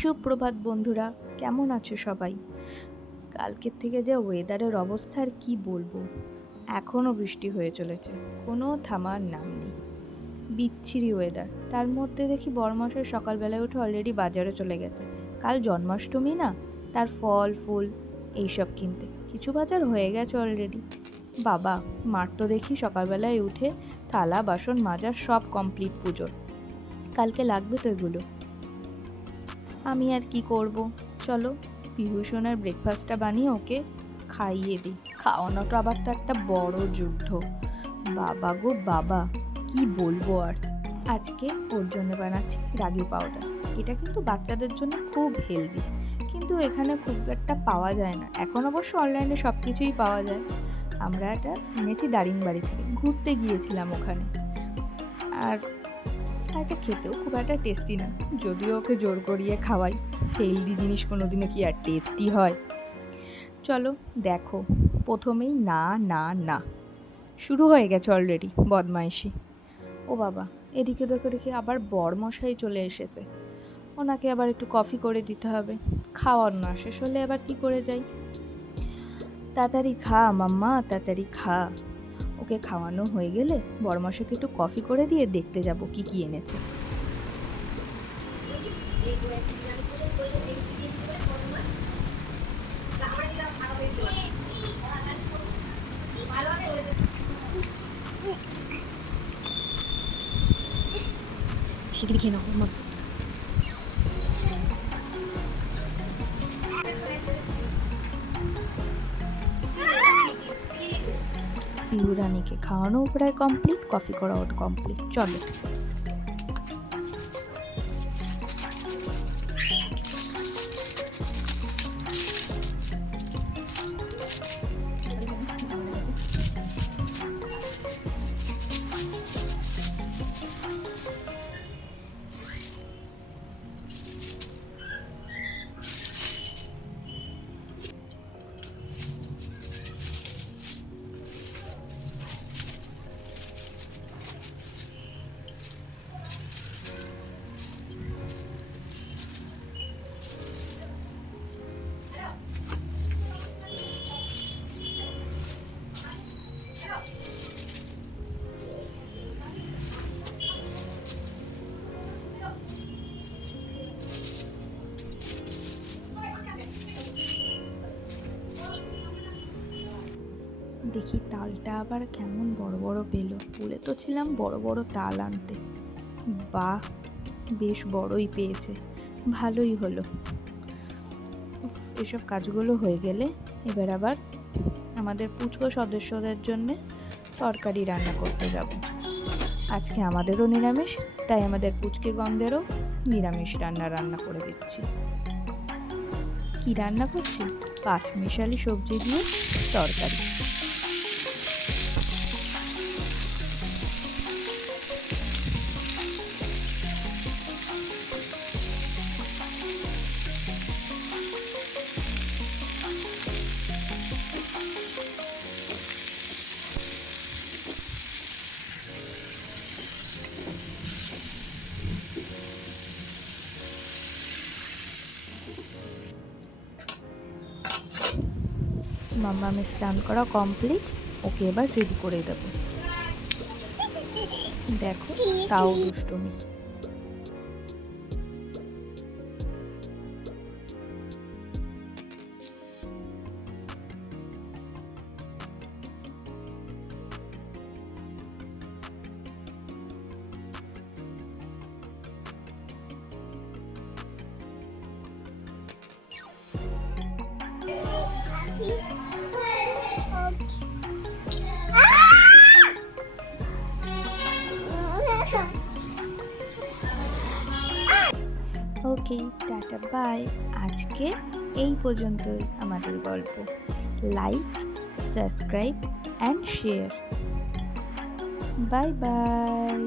সুপ্রভাত বন্ধুরা, কেমন আছো সবাই? কালকের থেকে যা ওয়েদারের অবস্থা আর কি বলবো। এখনও বৃষ্টি হয়ে চলেছে, কোনো থামার নাম নেই। বিচ্ছিরি ওয়েদার। তার মধ্যে দেখি বরমশাই সকালবেলায় উঠে অলরেডি বাজারে চলে গেছে। কাল জন্মাষ্টমী না, তার ফল ফুল এইসব কিনতে কিছু বাজার হয়ে গেছে অলরেডি। বাবা, মার তো দেখি সকালবেলায় উঠে থালা বাসন মাজা সব কমপ্লিট পুজোর। কালকে লাগবে তো এগুলো। আমি আর কি করব, চলো বিভূষণের ব্রেকফাস্টটা বানিয়ে ওকে খাইয়ে দিই। খাওয়ানোটা আবার তো একটা বড় যুদ্ধ। বাবা গো বাবা, কি বলবো আর। আজকে ওর জন্য বানাচ্ছি রাগি পাউডার। এটা কিন্তু বাচ্চাদের জন্য খুব হেলদি, কিন্তু এখানে খুব একটা পাওয়া যায় না। এখন অবশ্য অনলাইনে সব কিছুই পাওয়া যায়। আমরা এটা এনেছি দারিংবাড়ি থেকে, ঘুরতে গিয়েছিলাম ওখানে। আর এটা খেতেও খুব একটা টেস্টি না, যদিও ওকে জোর করিয়ে খাওয়াই। হেলদি জিনিস কোনোদিনও কি আর টেস্টি হয়? চলো দেখো, প্রথমেই না না না শুরু হয়ে গেছে অলরেডি বদমাইশি। ও বাবা, এদিকে দেখো দেখি আবার বরমশাই চলে এসেছে। ওনাকে আবার একটু কফি করে দিতে হবে। খাওয়ার না শেষ হলে আবার কি করে যাই। তাড়াতাড়ি খা মাম্মা, তাড়াতাড়ি খা। ওকে খাওয়ানো হয়ে গেলে বরমশাইকে একটু কফি করে দিয়ে দেখতে যাব কি কি এনেছে। শিগগিরি খেয়ে নাও মা। পিহু রানীকে খাওয়ানো প্রায় কমপ্লিট, কফি করাও কমপ্লিট। চলো দেখি তালটা আবার কেমন বড় বড় পেলো। বলে তো ছিলাম বড় বড় তাল আনতে। বাহ, বেশ বড়ই পেয়েছে, ভালোই হলো। এসব কাজগুলো হয়ে গেলে এবার আবার আমাদের পুচকো সদস্যদের জন্যে তরকারি রান্না করতে যাব। আজকে আমাদেরও নিরামিষ, তাই আমাদের পুচকে গন্ধেরও নিরামিষ রান্না করে দিচ্ছি। কি রান্না করছি? পাঁচমিশালি সবজি দিয়ে তরকারি। মাম্মামের স্নান করা কমপ্লিট, ওকে এবার রেডি করে দেবো। দেখো তাও দুষ্টুমি। ওকে, টাটা বাই। আজকে এই পর্যন্তই আমাদের গল্প। Like, subscribe and share. Bye bye.